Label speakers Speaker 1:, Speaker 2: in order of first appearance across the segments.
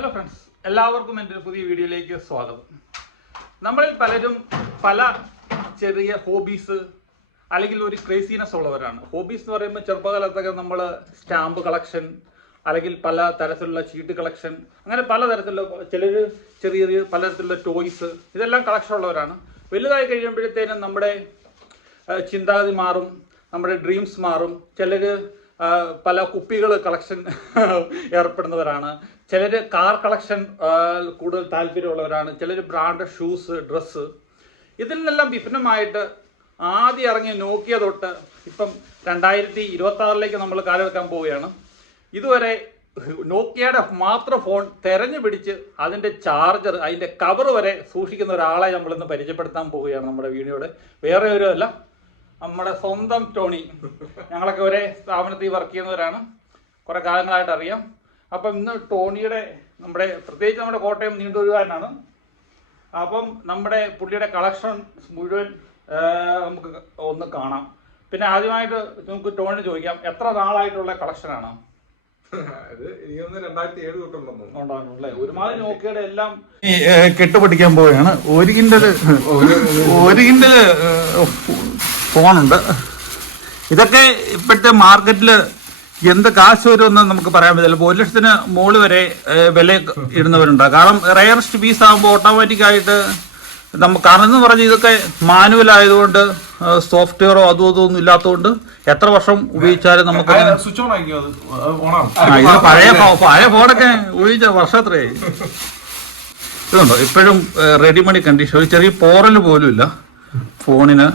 Speaker 1: Hello friends എല്ലാവർക്കും എന്റെ ഒരു പുതിയ വീഡിയോയിലേക്ക് സ്വാഗതം. നമ്മളിൽ പലരും പല ചെറിയ ഹോബീസ് അല്ലെങ്കിൽ ഒരു ക്രേസിനെസ് ഉള്ളവരാണ്. ഹോബീസ് എന്ന് പറയുമ്പോൾ ചെറുപ്പകാലത്തൊക്കെ നമ്മൾ സ്റ്റാമ്പ് കളക്ഷൻ അല്ലെങ്കിൽ പല തരത്തിലുള്ള ചീട്ട് കളക്ഷൻ അങ്ങനെ പല തരത്തിലുള്ള ചിലർ ചെറിയ ചെറിയ പലതരത്തിലുള്ള ടോയ്സ് ഇതെല്ലാം കളക്ഷൻ ഉള്ളവരാണ്. വലുതായി കഴിയുമ്പോഴത്തേനും നമ്മുടെ ചിന്താഗതി മാറും നമ്മുടെ ഡ്രീംസ് മാറും. ചിലർ പല കുപ്പികൾ കളക്ഷൻ ഏർപ്പെടുന്നവരാണ്. ചിലർ കാർ കളക്ഷൻ കൂടുതൽ താല്പര്യമുള്ളവരാണ്. ചിലർ ബ്രാൻഡ് ഷൂസ് ഡ്രസ്സ് ഇതിൽ നിന്നെല്ലാം വിഭിന്നമായിട്ട് ആദ്യം ഇറങ്ങിയ നോക്കിയ തൊട്ട് ഇപ്പം രണ്ടായിരത്തി ഇരുപത്തി ആറിലേക്ക് നമ്മൾ കാലെടുക്കാൻ പോവുകയാണ്. ഇതുവരെ നോക്കിയയുടെ മാത്രം ഫോൺ തെരഞ്ഞു പിടിച്ച് അതിന്റെ ചാർജർ അതിന്റെ കവർ വരെ സൂക്ഷിക്കുന്ന ഒരാളെ നമ്മളിന്ന് പരിചയപ്പെടുത്താൻ പോവുകയാണ് നമ്മുടെ വീഡിയോയുടെ വേറെ ഒരു അല്ല നമ്മുടെ സ്വന്തം ടോണി. ഞങ്ങളൊക്കെ ഒരേ സ്ഥാപനത്തിൽ വർക്ക് ചെയ്യുന്നവരാണ്. കുറേ കാലങ്ങളായിട്ട് അറിയാം. അപ്പം ഇന്ന് ടോണിയുടെ നമ്മുടെ പ്രത്യേകിച്ച് നമ്മുടെ കോട്ടയം നീണ്ടുവരുവാനാണ് അപ്പം നമ്മുടെ പുള്ളിയുടെ കളക്ഷൻ മുഴുവൻ നമുക്ക് ഒന്ന് കാണാം. പിന്നെ ആദ്യമായിട്ട് നമുക്ക് ടോണിന് ചോദിക്കാം. എത്ര നാളായിട്ടുള്ള കളക്ഷനാണ്?
Speaker 2: കെട്ടുപഠിക്കാൻ പോവുകയാണ്. ഒരു കിൻഡൽ ഒരു കിൻഡൽ ഫോണുണ്ട്. ഇതൊക്കെ ഇപ്പോഴത്തെ മാർക്കറ്റിൽ എന്ത് കാശ് വരുമെന്ന് നമുക്ക് പറയാൻ പറ്റില്ല. ഒരു ലക്ഷത്തിന് മുകളിൽ വരെ വില ഇടുന്നവരുണ്ട്. കാരണം റയറസ്റ്റ് പീസ് ആകുമ്പോൾ ഓട്ടോമാറ്റിക് ആയിട്ട് നമുക്ക് കാരണം എന്ന് പറഞ്ഞാൽ ഇതൊക്കെ മാനുവൽ ആയതുകൊണ്ട് സോഫ്റ്റ്വെയറോ അതും ഇതും ഒന്നും ഇല്ലാത്തതുകൊണ്ട് എത്ര വർഷം ഉപയോഗിച്ചാലും നമുക്ക്
Speaker 3: സ്വിച്ച് ഓൺ അത്
Speaker 2: ഇത് പഴയ പഴയ ഫോണൊക്കെ ഉപയോഗിച്ച വർഷം എത്രയായി ഇതുണ്ടോ? ഇപ്പോഴും റെഡിമണി കണ്ടീഷൻ ഒരു ചെറിയ പോറൽ പോലും ഇല്ല. ഫോണിന്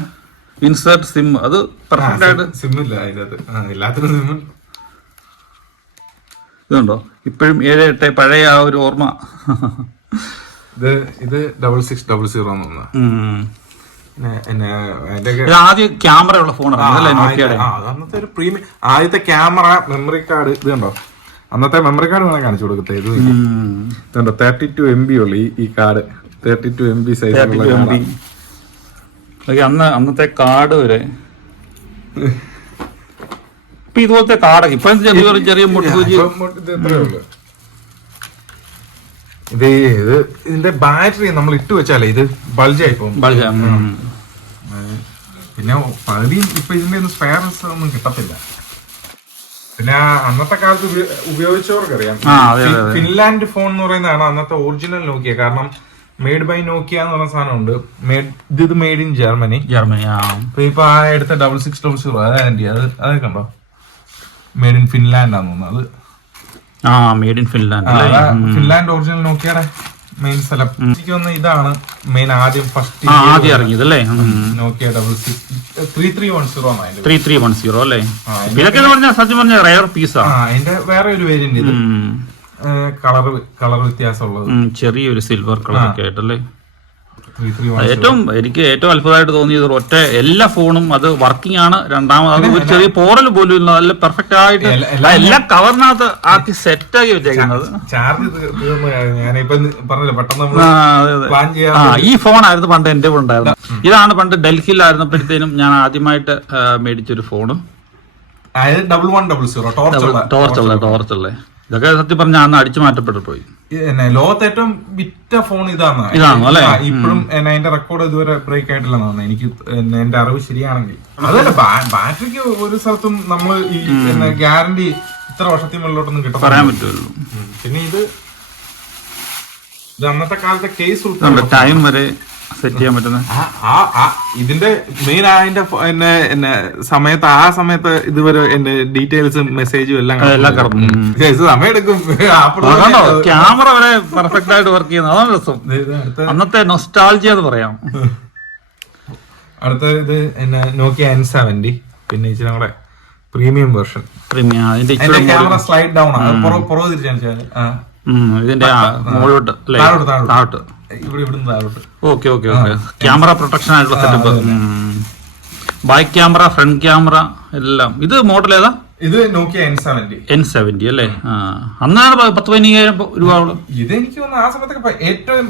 Speaker 2: ഇൻസേർട്ട് സിം അത് പെർഫെക്റ്റ് ആയിട്ട്
Speaker 3: സിമ്മില്ല അതിനകത്ത്. ആ എല്ലാത്തിനും സിമ്മ്
Speaker 2: ഇതുണ്ടോ? ഇപ്പോഴും ഏഴ് എട്ട് പഴയ ആ ഒരു ഓർമ്മ.
Speaker 3: ഇത് ഇത് ഡബിൾ സിക്സ് ഡബിൾ സീറോ
Speaker 2: ആദ്യം ക്യാമറ ഉള്ള ഫോണാണ്
Speaker 3: അന്നത്തെ ഒരു പ്രീമിയം ആദ്യത്തെ ക്യാമറ മെമ്മറി കാർഡ് ഇത് കണ്ടോ? അന്നത്തെ മെമ്മറി കാർഡ് വേണം കാണിച്ചു കൊടുക്കട്ടെ ഇത് കണ്ടോ? തേർട്ടി ടു എം ബി ഉള്ളു ഈ card thirty two M B
Speaker 2: size അന്ന് അന്നത്തെ കാർഡ് വരെ. ഇപ്പൊ ഇതുപോലത്തെ കാട ഇപ്പൊ ചെറിയ ചെറിയ
Speaker 3: ഇത് ഇത് ഇത് ഇതിന്റെ ബാറ്ററി നമ്മൾ ഇട്ട് വെച്ചാലേ ഇത് ബൾജായി പോകും.
Speaker 2: ബൾജ്, ആയി
Speaker 3: പോകും പിന്നെ പകുതി ഇപ്പൊ ഇതിന്റെ ഒന്നും സ്പെയർസ് ഒന്നും കിട്ടത്തില്ല. പിന്നെ അന്നത്തെ കാലത്ത് ഉപയോഗിച്ചവർക്ക് ഉപയോഗിച്ചവർക്കറിയാം. ഫിൻലാൻഡ് ഫോൺ എന്ന് പറയുന്നതാണ് അന്നത്തെ ഒറിജിനൽ നോക്കിയ കാരണം മെയ്ഡ് ബൈ നോക്കിയ എന്ന് പറഞ്ഞ സാധനമുണ്ട് ഉണ്ട്. ഇത് മെയ്ഡ് ഇൻ ജർമ്മനി
Speaker 2: ജർമ്മനി
Speaker 3: ഇപ്പൊ ആ എടുത്ത ഡബിൾ സിക്സ് ഡബിൾ സീറോ അതായത് അത് ഉണ്ടോ? മെയ്ഡ് ഇൻ ഫിൻലാൻഡ് ആണെന്ന് തോന്നുന്നു. അത്
Speaker 2: ആ മേഡ് ഇൻ ഫിൻലാൻഡ്
Speaker 3: അതാ ഫിൻലാൻഡ് ഒറിജിനൽ നോക്കിയാടെ മെയിൻ സ്ഥലം എനിക്ക് തോന്നുന്നു ഇതാണ് മെയിൻ ആദ്യം ഫസ്റ്റ്
Speaker 2: ആദ്യം ഇറങ്ങിയത് അല്ലേ?
Speaker 3: Nokia double six three three one zero
Speaker 2: three three one zero അല്ലേ? ഇതൊക്കെ പറഞ്ഞാൽ സത്യം പറഞ്ഞ റയർ പീസാ
Speaker 3: ആ. അതിന്റെ വേറെ ഒരു വേരിയന്റ് ഇത്. കളർ കളർ വ്യത്യാസമുള്ളത്.
Speaker 2: ചെറിയൊരു സിൽവർ കളർ ഒക്കെ ആയിട്ടല്ലേ? ഏറ്റവും എനിക്ക് ഏറ്റവും അത്ഭുതമായിട്ട് തോന്നിയത് ഒറ്റ എല്ലാ ഫോണും അത് വർക്കിംഗ് ആണ്. രണ്ടാമത് ഒരു ചെറിയ പോറൽ പോലും ഇല്ല. നല്ല പെർഫെക്റ്റ് ആയിട്ട്
Speaker 3: എല്ലാ-
Speaker 2: കവറിനകത്ത് ആക്കി സെറ്റ് ആക്കി വെച്ചേക്കുന്നത്. ഈ ഫോൺ ആയിരുന്നു പണ്ട് എന്റെ ഉണ്ടായിരുന്നു ഇതാണ് പണ്ട് ഡൽഹിയിലായിരുന്നപ്പോഴത്തേനും ഞാൻ ആദ്യമായിട്ട് മേടിച്ചൊരു phone
Speaker 3: double one double zero ടോർച്ചുള്ള
Speaker 2: ടോർച്ചുള്ള ടോർച്ചുള്ള ഇതൊക്കെ സത്യം പറഞ്ഞ അന്ന് അടിച്ചു മാറ്റപ്പെട്ടു പോയി.
Speaker 3: ലോകത്ത് ഏറ്റവും വിറ്റ ഫോൺ ഇതാണ്.
Speaker 2: ഇതാണോ, അല്ലേ?
Speaker 3: ഇപ്പോഴും അതിന്റെ റെക്കോർഡ് ഇതുവരെ ബ്രേക്ക് ആയിട്ടില്ല തോന്നുന്നു. എനിക്ക് എന്റെ അറിവ് ശരിയാണെങ്കിൽ. അതല്ല ബാറ്ററിക്ക് ഒരു സ്ഥലത്തും നമ്മൾ ഈ ഗ്യാരണ്ടി ഇത്ര വർഷത്തിൽ മുകളിലോട്ടൊന്നും കിട്ടും
Speaker 2: പറയാൻ പറ്റുമല്ലോ.
Speaker 3: പിന്നെ ഇത് ഇത് അന്നത്തെ കാലത്തെ കേസ്
Speaker 2: ടൈം വരെ സെറ്റ് ചെയ്യാൻ പറ്റുന്ന?
Speaker 3: ഇതിന്റെ മെയിൻ അതിന്റെ എന്നെ എന്നെ സമയത്ത് ആ സമയത്ത് ഇതുവരെ എന്റെ ഡീറ്റെയിൽസും മെസ്സേജും എല്ലാം
Speaker 2: എല്ലാം
Speaker 3: സമയം എടുക്കും.
Speaker 2: ക്യാമറ വരെ പെർഫെക്റ്റ് ആയിട്ട് വർക്ക് ചെയ്യുന്നത് അതാണ് രസം. അന്നത്തെ നൊസ്റ്റാൾജി എന്ന് പറയാം.
Speaker 3: അടുത്ത ഇത് എന്നെ നോക്കിയ എൻ സെവന്റി പിന്നെ ഇച്ചിരി കൂടെ പ്രീമിയം വേർഷൻ
Speaker 2: പ്രീമിയം അതിന്റെ
Speaker 3: ക്യാമറ സ്ലൈഡ് ഡൗൺ ആണ്. പുറ- പുറകു തിരിച്ചാൽ
Speaker 2: ഇതിന്റെ മുകളിലോട്ട് അല്ലേ?
Speaker 3: താഴോട്ട് താഴോട്ട്.
Speaker 2: താഴോട്ട്.
Speaker 3: ഇവിടെ ഇവിടുന്ന് താഴോട്ട്.
Speaker 2: Okay okay okay. Camera protection ആയിട്ടുള്ള setup back camera front camera എല്ലാം. ഇത് മോഡൽ ഏതാ?
Speaker 3: ഇത് Nokia N seventy
Speaker 2: N seventy അല്ലേ? അന്നാണ് പത്ത് പതിനയ്യായിരം രൂപ
Speaker 3: ഇത് എനിക്ക് തോന്നുന്നു ആ സമയത്തൊക്കെ ഏറ്റവും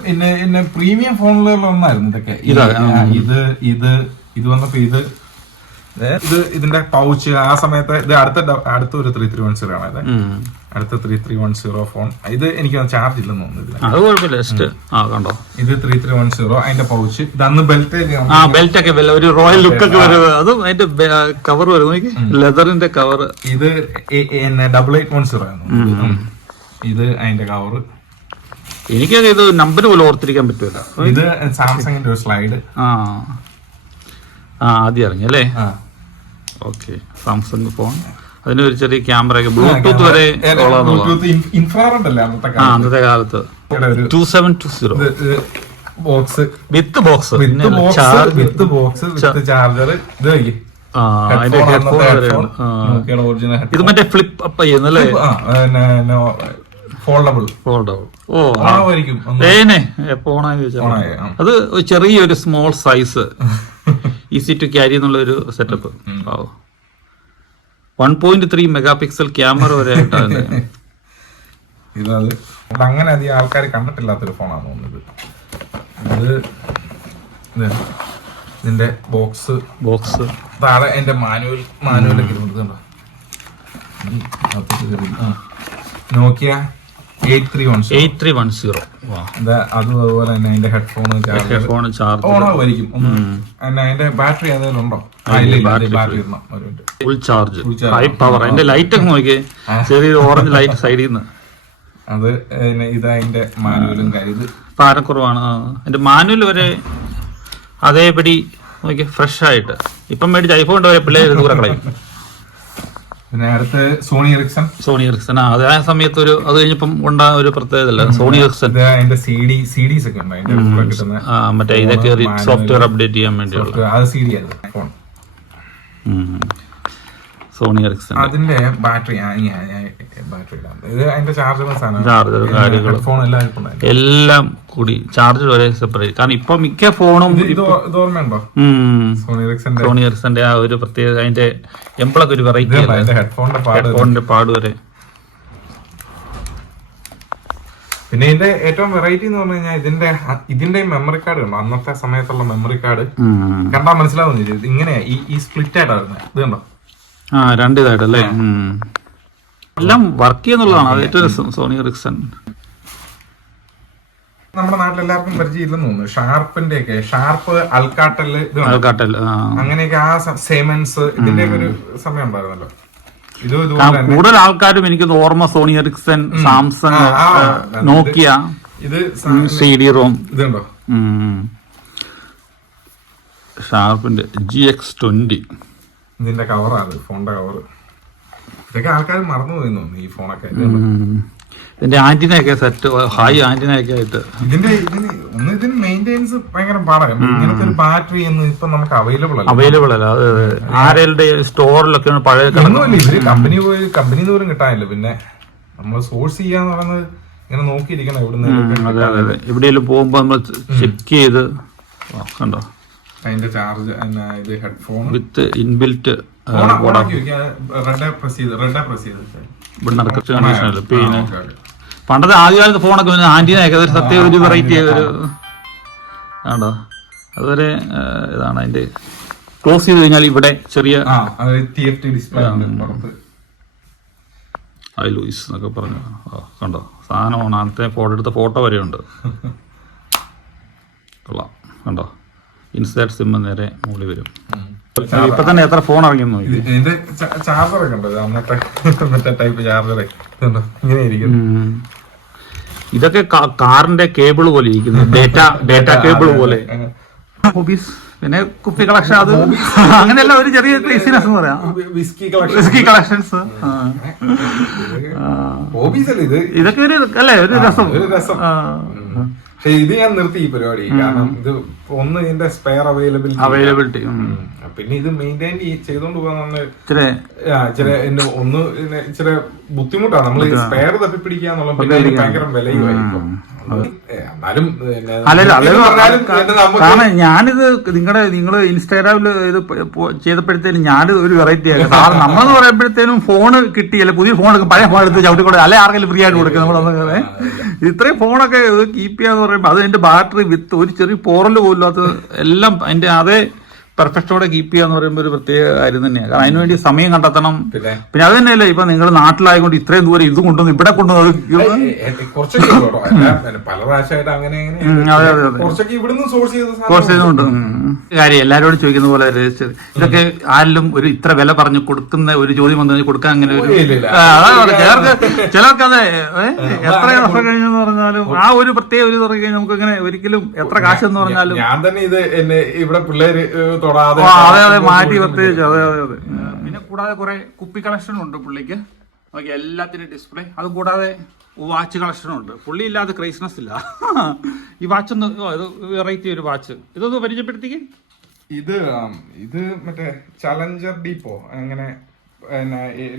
Speaker 3: പ്രീമിയം ഫോണുകളിലൊന്നായിരുന്നു ഒന്നായിരുന്നു ഇതൊക്കെ.
Speaker 2: ഇതാ,
Speaker 3: ഇത് ഇത് വന്നപ്പോ ഇത് ഇത് ഇതിന്റെ പൗച്ച് ആ സമയത്ത് ഇത് അടുത്ത അടുത്ത ഒരു ത്രീ ത്രീ വൺ സീറോ ആണ് അടുത്ത three three one zero phone ഇത് എനിക്ക് ചാർജ് ഇല്ലെന്ന് തോന്നുന്നു ഇത് ത്രീ ത്രീ വൺ സീറോ അതിന്റെ പൗച്ച് ഇത് അന്ന് ബെൽറ്റ്
Speaker 2: ബെൽറ്റ് ഒക്കെ ഒരു റോയൽ ലുക്ക് ഒക്കെ വരും അതും അതിന്റെ കവർ വരും ലെതറിന്റെ കവർ
Speaker 3: ഇത് ഡബിൾ എയ്റ്റ് വൺ സീറോ ആണ് ഇത് അതിന്റെ കവർ
Speaker 2: എനിക്ക് ഇത് നമ്പർ പോലും ഓർത്തിരിക്കാൻ പറ്റൂല.
Speaker 3: ഇത് സാംസങ്ങിന്റെ ഒരു സ്ലൈഡ്
Speaker 2: ആ. ആദ്യം അറിഞ്ഞല്ലേ അല്ലേ?
Speaker 3: ആ.
Speaker 2: Okay Samsung phone. അതിന് ഒരു ചെറിയ ക്യാമറ ഒക്കെ ബ്ലൂടൂത്ത് വരെ
Speaker 3: ഇൻഫ്രാറെഡ് അല്ലേ അന്നത്തെ
Speaker 2: കാലത്ത്? Two seven two zero
Speaker 3: box
Speaker 2: with box
Speaker 3: with box with charger ഇത്
Speaker 2: ഇത് മറ്റേ ഫ്ലിപ്പ് അപ്പ് ചെയ്യുന്നല്ലേ
Speaker 3: ഫോൾഡബിൾ
Speaker 2: ഫോൾഡ് ആവും ഓ ഏനെ? എപ്പോ ഓണായി അത് ഒരു ചെറിയൊരു small size easy to carry എന്നുള്ള ഒരു setup one point three mega pixel camera വരെ ആയിട്ടാണ്.
Speaker 3: ഇതത് ഇത് അങ്ങനെ അധികം ആൾക്കാർ കണ്ടിട്ടില്ലാത്തൊരു ഫോണാണ് തോന്നുന്നത്. ഇത് ഇത് ഇതിന്റെ ബോക്സ്
Speaker 2: ബോക്സ്
Speaker 3: താഴെ എന്റെ മാനുവൽ മാനുവലൊക്കെ ഇരുന്നുണ്ടോ നോക്കിയ അതും അതുപോലെ തന്നെ അതിന്റെ ഹെഡ്ഫോൺ
Speaker 2: ഹെഡ്ഫോൺ ചാർജ്.
Speaker 3: ഓണാവുമായിരിക്കും. അതിന്റെ ബാറ്ററി ഉണ്ടോ
Speaker 2: ഫുൾ ചാർജ് ഹൈ പവർ അതിന്റെ ലൈറ്റ് ഒക്കെ നോക്കിയേ. ചെറിയൊരു ഓറഞ്ച് ലൈറ്റ് സൈഡിൽ നിന്ന്
Speaker 3: അത് പിന്നെ ഇത് അതിന്റെ മാനുവലും കാര്യം
Speaker 2: ഭാരക്കുറവാണ് അതിന്റെ മാനുവൽ വരെ അതേപടി നോക്കിയേ ഫ്രഷ് ആയിട്ട്. ഇപ്പം മേടിച്ച് ഐഫോൺ വരെ പിള്ളേർ ദൂരെ കളയും.
Speaker 3: പിന്നെ അടുത്ത് സോണി എറിക്സൺ.
Speaker 2: Sony Ericsson. ആ അത് ആ സമയത്ത് ഒരു അത് കഴിഞ്ഞപ്പം ഉണ്ടായ ഒരു പ്രത്യേകതയല്ല. Sony Ericsson.
Speaker 3: ഇത് അതിന്റെ സി ഡി സി ഡീസ് ഒക്കെ ഉണ്ട്? അതിന്റെ ഉള്ളിൽ കിട്ടുന്ന
Speaker 2: ആ മറ്റേ ഇതൊക്കെ സോഫ്റ്റ്വെയർ അപ്ഡേറ്റ് ചെയ്യാൻ വേണ്ടിയുള്ള.
Speaker 3: software. അത് സി ഡി ആയിരുന്നു. ഫോൺ
Speaker 2: ഉം. സോണി എറിക്സൺ
Speaker 3: അതിന്റെ ബാറ്ററി ബാറ്ററി ഇത് അതിന്റെ ചാർജർ
Speaker 2: കാര്യങ്ങൾ.
Speaker 3: ഫോൺ എല്ലാം.
Speaker 2: എല്ലാം കൂടി ചാർജർ വരെ സെപ്പറേറ്റ് കാരണം ഇപ്പൊ മിക്ക ഫോണും
Speaker 3: സോണി എറിക്സന്റെ
Speaker 2: ആ ഒരു പ്രത്യേക അതിന്റെ എംപ്ലൊക്കെ ഒരു വെറൈറ്റി
Speaker 3: ഹെഡ്ഫോണിന്റെ പാട്
Speaker 2: വരെ.
Speaker 3: പിന്നെ ഇതിന്റെ ഏറ്റവും വെറൈറ്റി എന്ന് പറഞ്ഞു കഴിഞ്ഞാൽ ഇതിന്റെ ഇതിന്റെ മെമ്മറി കാർഡ് കണ്ടോ? അന്നത്തെ സമയത്തുള്ള മെമ്മറി കാർഡ്
Speaker 2: കണ്ടാൽ കണ്ടാ
Speaker 3: കണ്ടാ മനസ്സിലാവുന്നില്ല ഇങ്ങനെയാ ഈ ഈ സ്പ്ലിറ്റ് ആയിട്ടാണ് ഇത് കണ്ടോ?
Speaker 2: ആ രണ്ട് ഇതായിട്ടല്ലേ. എല്ലാം വർക്ക് ചെയ്യുന്നുള്ളതാണ്. അത് ഏറ്റവും രസം സോണി റിക്സൺ.
Speaker 3: നമ്മുടെ നാട്ടിൽ എല്ലാവർക്കും പരിചയം ഇല്ലെന്ന് തോന്നുന്നു. ഷാർപ്പിന്റെ ഒക്കെ ഷാർപ്പ് അൽക്കാട്ടൽ
Speaker 2: അൽക്കാട്ടൽ? ആ.
Speaker 3: അങ്ങനെയൊക്കെ ആ സേമൻസ് ഇതിന്റെയൊക്കെ ഒരു സമയം ഉണ്ടായിരുന്നല്ലോ.
Speaker 2: കൂടുതൽ ആൾക്കാരും എനിക്ക് ഓർമ്മ സോണി എറിക്സൺ സാംസങ് നോക്കിയ
Speaker 3: ഇത് സ-
Speaker 2: സി ഡി റോം.
Speaker 3: ഇതുണ്ടോ
Speaker 2: ഷാർപ്പിന്റെ ജി എക്സ് ട്വന്റി.
Speaker 3: ഇതിന്റെ കവറാണ് ഫോണിന്റെ കവർ ഇതൊക്കെ ആൾക്കാർ മറന്നു പോയി തോന്നുന്നു ഈ ഫോണൊക്കെ.
Speaker 2: ഇതിന്റെ ആന്റിന ഒക്കെ സെറ്റ് ഹൈ ആന്റിനയൊക്കെ ആയിട്ട്.
Speaker 3: ഇതിന്റെ ഇതിന് ഒന്ന് ഇതിന് മെയിന്റെയിൻസ് ഭയങ്കര പാടാണ് ഇങ്ങനത്തെ ഒരു ബാറ്ററി എന്ന് ഇപ്പൊ നമുക്ക് അവൈലബിൾ അല്ല.
Speaker 2: അവൈലബിൾ അല്ല. അത് ആരുടെ സ്റ്റോറിലൊക്കെ പഴയ
Speaker 3: ഒന്നുമല്ല ഇവർ കമ്പനി പോയി കമ്പനി പോലും കിട്ടാനില്ല. പിന്നെ നമ്മൾ സോഴ്സ് ചെയ്യാന്ന് പറയുന്നത് ഇങ്ങനെ നോക്കിയിരിക്കണം എവിടുന്ന്
Speaker 2: അതെ അതെ അതെ. എവിടെയെങ്കിലും പോകുമ്പോ നമ്മൾ ചെക്ക് ചെയ്ത് കണ്ടോ?
Speaker 3: അതിന്റെ ചാർജ് ഇത് ഹെഡ്ഫോൺ.
Speaker 2: വിത്ത് ഇൻബിൽറ്റ് പിന്നെ. പണ്ടത്തെ ആദ്യകാലത്ത് ഫോണൊക്കെ പിന്നെ ആന്റിനയൊക്കെ ഒരു സത്യ ഒരു വെറൈറ്റി ഒരു ആണ്ടോ അതുവരെ ഇതാണ് അതിന്റെ ക്ലോസ് ചെയ്ത് കഴിഞ്ഞാൽ ഇവിടെ ചെറിയ ഐ ലൂയിസ് എന്നൊക്കെ പറഞ്ഞു. കണ്ടോ? സാധനം ഓണാത്തെ ഫോട്ടോ എടുത്ത ഫോട്ടോ വരെയുണ്ട്. കൊള്ളാം. കണ്ടോ? ഇൻസേർട്ട് സിം നേരെ മുകളിൽ വരും. ഇപ്പൊ തന്നെ എത്ര ഫോൺ
Speaker 3: ഇറങ്ങുന്നു ഇതിന്റെ ചാർജർ ഒക്കെ ഉണ്ടോ അന്നത്തെ മറ്റേ ടൈപ്പ് ചാർജർ ഇങ്ങനെ
Speaker 2: ഇതൊക്കെ കാറിന്റെ കേബിൾ പോലെ ഇരിക്കുന്നു. ഡേറ്റ ഡേറ്റ കേബിൾ പോലെ. ഹോബീസ് പിന്നെ കുപ്പി കളക്ഷൻ അത് അങ്ങനെയല്ല ഒരു ചെറിയ ക്രേസിനെസ് എന്ന് പറയാം.
Speaker 3: വിസ്കി കളക്ഷൻ
Speaker 2: വിസ്കി കളക്ഷൻസ് ഇതൊക്കെ ഒരു അല്ലേ ഒരു രസം.
Speaker 3: പക്ഷെ ഇത് ഞാൻ നിർത്തി ഈ പരിപാടി. കാരണം ഇത് ഒന്ന് ഇതിന്റെ സ്പെയർ അവൈലബിലിറ്റി
Speaker 2: അവൈലബിലിറ്റി
Speaker 3: പിന്നെ ഇത് മെയിന്റെയിൻ ചെയ്തോണ്ട് പോകാൻ ചില ഒന്ന് ഇച്ചിരി ബുദ്ധിമുട്ടാണ്. നമ്മൾ സ്പെയർ തപ്പിപ്പിടിക്കാന്നുള്ള പിന്നെ ഇതിന് ഭയങ്കര വിലയുമായി
Speaker 2: കാരണം ഞാനിത് നിങ്ങളുടെ നിങ്ങൾ ഇൻസ്റ്റാഗ്രാമിൽ ഇത് ചെയ്തപ്പോഴത്തേനും ഞാൻ ഒരു വെറൈറ്റി ആയിരുന്നു. കാരണം നമ്മളെന്ന് പറയുമ്പോഴത്തേനും ഫോൺ കിട്ടിയല്ലേ പുതിയ ഫോൺ എടുക്കും പഴയ ഫോൺ എടുത്ത് ചവിട്ടിക്കൂടെ അല്ലെ ആർക്കെങ്കിലും ഫ്രീ ആയിട്ട് കൊടുക്കും നമ്മളൊന്നും ഇത്രയും ഫോണൊക്കെ കീപ്പ് ചെയ്യാന്ന് പറയുമ്പോൾ അത് എന്റെ ബാറ്ററി വിത്ത് ഒരു ചെറിയ പോറൽ പോലും അത് എല്ലാം അതിന്റെ അതേ പെർഫെക്റ്റോടെ കീപ്പ് ചെയ്യുക എന്ന് പറയുമ്പോൾ ഒരു പ്രത്യേക കാര്യം തന്നെയാണ് കാരണം അതിനുവേണ്ടി സമയം കണ്ടെത്തണം.
Speaker 3: പിന്നെ?
Speaker 2: അത് തന്നെയല്ലേ ഇപ്പൊ നിങ്ങൾ നാട്ടിലായതുകൊണ്ട് ഇത്രയും ദൂരം ഇത് കൊണ്ടുവന്ന് ഇവിടെ കൊണ്ടുവന്ന് അത്
Speaker 3: ഏ, ഏ, കുറച്ചൊക്കെ ഇവിടുന്ന് സോഴ്സ് ചെയ്ത സാധനം
Speaker 2: ചെയ്തുകൊണ്ട് കാര്യം എല്ലാരോടും ചോദിക്കുന്ന പോലെ രജിസ്റ്റർ ഇതൊക്കെ ആരിലും ഒരു ഇത്ര വില പറഞ്ഞു കൊടുക്കുന്ന ഒരു ജോലി വന്നു കൊടുക്കാൻ അങ്ങനെ ഒരു. ചിലർക്ക് ചിലർക്ക് അതെ എത്ര വർഷം കഴിഞ്ഞെന്ന് പറഞ്ഞാലും ആ ഒരു പ്രത്യേക ഒരു കഴിഞ്ഞാൽ നമുക്ക് അങ്ങനെ ഒരിക്കലും എത്ര കാശ് എന്ന് പറഞ്ഞാലും
Speaker 3: ഞാൻ തന്നെ ഇത് എന്നെ ഇവിടെ പിള്ളേര് തൊടാതെ
Speaker 2: അതെ അതെ മാറ്റി പ്രത്യേകിച്ച് അതെ അതെ അതെ. പിന്നെ കൂടാതെ കുറെ കുപ്പി കളക്ഷൻ ഉണ്ട് പുള്ളിക്ക്. നോക്കി എല്ലാത്തിനും ഡിസ്പ്ലേ അത് കൂടാതെ വാച്ച് കളക്ഷനും ഉണ്ട്. പുള്ളി ഇല്ലാതെ ക്രൈസ്നസ് ഇല്ല. ഈ വാച്ച് ഒന്ന് ഇത് വെറൈറ്റി ഒരു വാച്ച് ഇതൊന്ന് പരിചയപ്പെടുത്തിക്ക്.
Speaker 3: ഇത് ഇത് മറ്റേ ചലഞ്ചർ ഡീപ്പോ അങ്ങനെ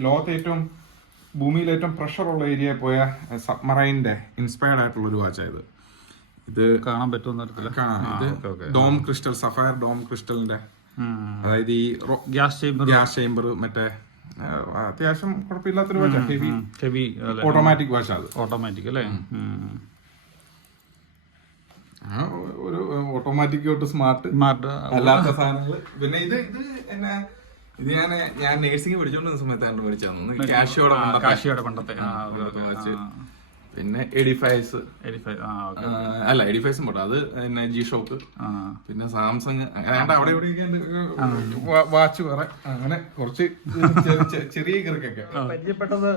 Speaker 3: ലോകത്തെ ഏറ്റവും ഭൂമിയിൽ ഏറ്റവും പ്രഷർ ഉള്ള ഏരിയയിൽ പോയ സബ്മറൈന്റെ ഇൻസ്പയർഡ് ആയിട്ടുള്ള ഒരു വാച്ചായത് ഇത്.
Speaker 2: കാണാൻ പറ്റുമെന്ന് അറിയത്തില്ല.
Speaker 3: ഇത് ഡോം ക്രിസ്റ്റൽ സഫയർ ഡോം ക്രിസ്റ്റലിന്റെ അതായത് ഈ
Speaker 2: ഗ്യാസ് ചേംബർ
Speaker 3: ഗ്യാസ് ചേംബർ മറ്റേ അത്യാവശ്യം കുഴപ്പമില്ലാത്തൊരു വാച്ചാ ഹെവി
Speaker 2: ഹെവി
Speaker 3: ഓട്ടോമാറ്റിക് വാച്ചാ അത്.
Speaker 2: ഓട്ടോമാറ്റിക് അല്ലേ?
Speaker 3: ഒരു ഓട്ടോമാറ്റിക് തൊട്ട് സ്മാർട്ട്
Speaker 2: സ്മാർട്ട്
Speaker 3: അല്ലാത്ത സാധനങ്ങൾ പിന്നെ ഇത് ഇത് എന്നെ ഇത് ഞാൻ ഞാൻ നേഴ്സിംഗ് പഠിച്ചുകൊണ്ടിരുന്ന സമയത്താണ് മേടിച്ചു കാശിയോടെ
Speaker 2: കാശിയോടെ പണ്ടത്തെ.
Speaker 3: വാച്ച് പിന്നെ എഡിഫൈസ്
Speaker 2: 85 ആ ഓക്കെ
Speaker 3: അല്ല എഡിഫൈസും പോട്ടെ അത് പിന്നെ ജി ഷോക്ക് പിന്നെ സാംസങ്. അങ്ങനെ അവിടെ ഇവിടെ വാച്ച് വേറെ. അങ്ങനെ കുറച്ച് ചെറിയ- കിറക്കൊക്കെ
Speaker 2: പരിചയപ്പെട്ടത്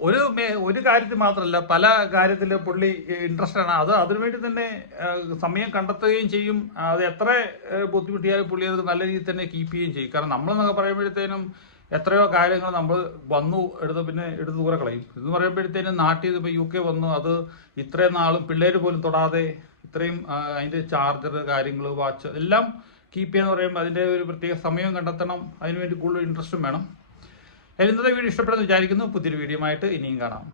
Speaker 2: ഒരു ഒരു കാര്യത്തിൽ മാത്രമല്ല പല കാര്യത്തിൽ പുള്ളി ഇൻട്രസ്റ്റ് ആണ്. അത് അതിനുവേണ്ടി തന്നെ സമയം കണ്ടെത്തുകയും ചെയ്യും. അത് എത്ര ബുദ്ധിമുട്ടിയാലും പുള്ളി അത് നല്ല രീതിയിൽ തന്നെ കീപ്പ് ചെയ്യുകയും ചെയ്യും. കാരണം നമ്മളെന്നൊക്കെ പറയുമ്പോഴത്തേനും എത്രയോ കാര്യങ്ങൾ നമ്മൾ വന്നു എടുത്ത് പിന്നെ എടുത്ത് ദൂരെ കളയും. എന്ന് പറയുമ്പോഴത്തേനും നാട്ടിൽ ഇപ്പോൾ യു കെ വന്നു അത് ഇത്രയും നാളും പിള്ളേർ പോലും തൊടാതെ ഇത്രയും അതിന്റെ ചാർജർ കാര്യങ്ങൾ വാച്ച് എല്ലാം കീപ്പ് ചെയ്യാന്ന് പറയുമ്പോൾ അതിന്റെ ഒരു പ്രത്യേക സമയം കണ്ടെത്തണം. അതിനുവേണ്ടി കൂടുതൽ ഇൻട്രസ്റ്റും വേണം. ഇന്നത്തെ വീഡിയോ ഇഷ്ടപ്പെടുന്ന വിചാരിക്കുന്നു. പുതിയൊരു വീഡിയോ ആയിട്ട് ഇനിയും കാണാം.